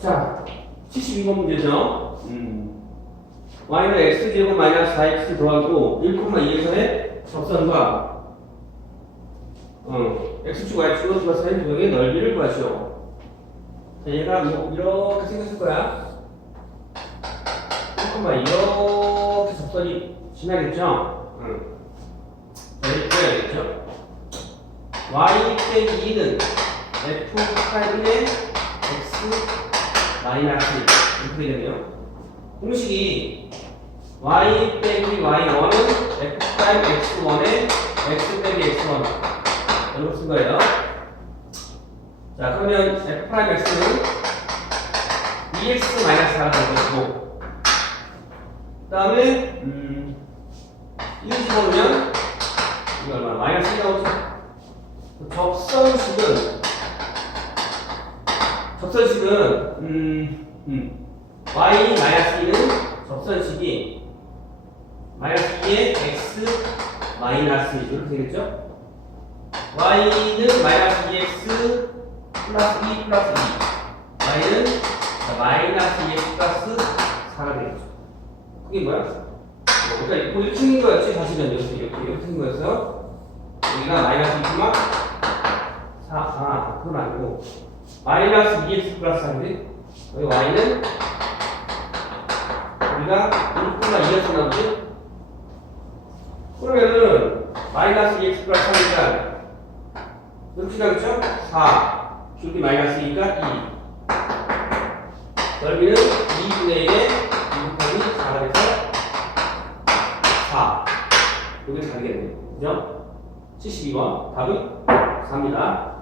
자, 72번 문제죠. 음. y는 x제곱 마이너스 4x 더하고 1,2에서의 접선과 어, x축, y축과 사인 조각의 넓이를 구하시오. 자, 얘가 뭐 이렇게 생겼을 거야. 1, 이렇게 접선이 지나겠죠? 응. 여기 보여야겠죠? y 빼기 2는 f 프라임의 x 마이너스 이렇게 되네요. 공식이 y 빼기 y1은 f 프라임 x1에 x 빼기 x1 이렇게 쓴 거예요. 자 그러면 f 프라임 x는 2x 마이너스 4가 될 것이고 그 다음에 음, 1 집어넣으면 이거 얼마 마이너스 1 나오죠? 접선식은 접선식은 음, 음, y 마이너스 2는 접선식이 마이너스 2의 x 마이너스 2 이렇게 되겠죠? y는 마이너스 2x 플러스 2 플러스 2 y는 자, 마이너스 2x 플러스 4가 되겠죠. 그게 뭐야? 뭐, 그러니까 이렇게 생긴 거였지 사실은 이렇게 이렇게 생긴 거였어. 여기가 마이너스 2만 4, 아 그건 아니고 마이너스 2x 플러스 4인데 여기 y는 우리가 1,2에서 나오지? 그러면은 마이너스 2x 플러스 3이니까 이렇게 나겠죠? 4 큐비 마이너스 2가 2 넓이는 2분의 1에 2 곱하기 4가 돼서 4 여기 다르겠네요 그죠? 72번 답은 4입니다